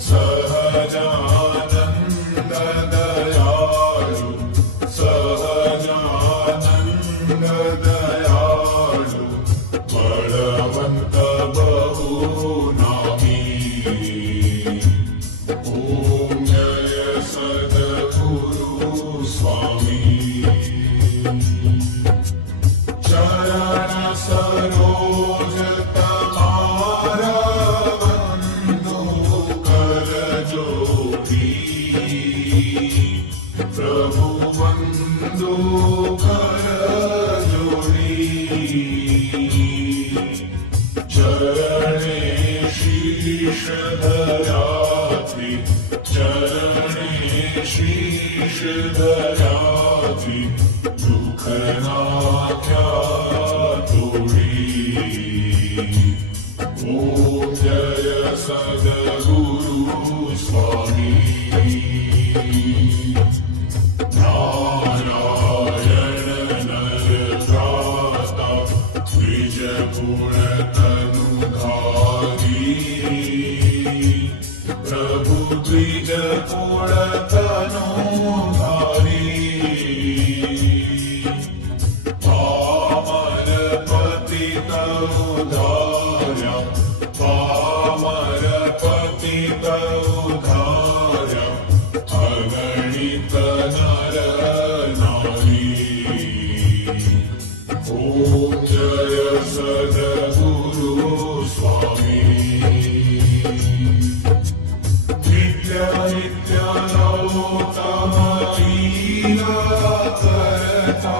Sahaja. शीषधरात्रि चरणे शीषधरात्रि दुःखनाख्या ॐ जय सदगुरु स्वामी नारायण नरप्रास्ता द्विजगुण Oh,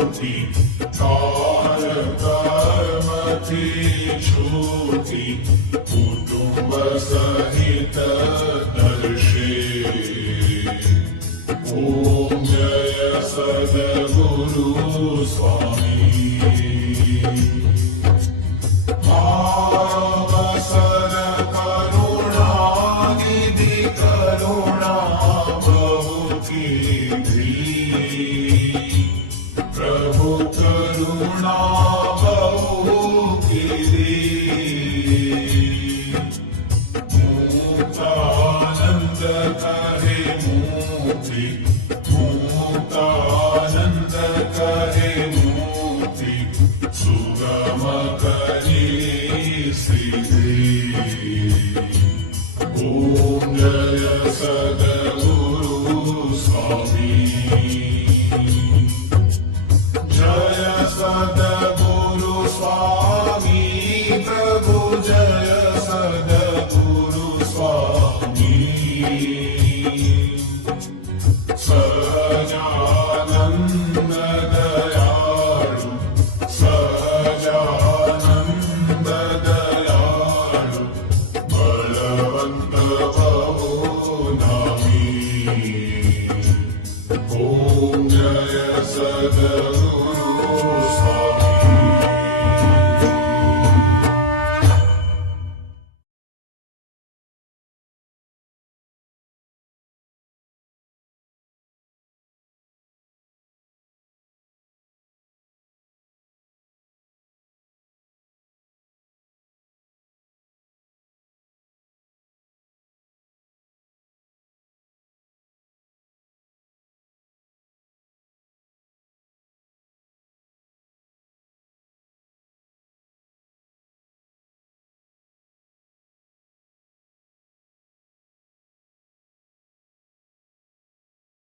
छोटी और कर्म की झूठी कुटुंब सहित दर्शे। ओम जय सदगुरु स्वामी। Raja.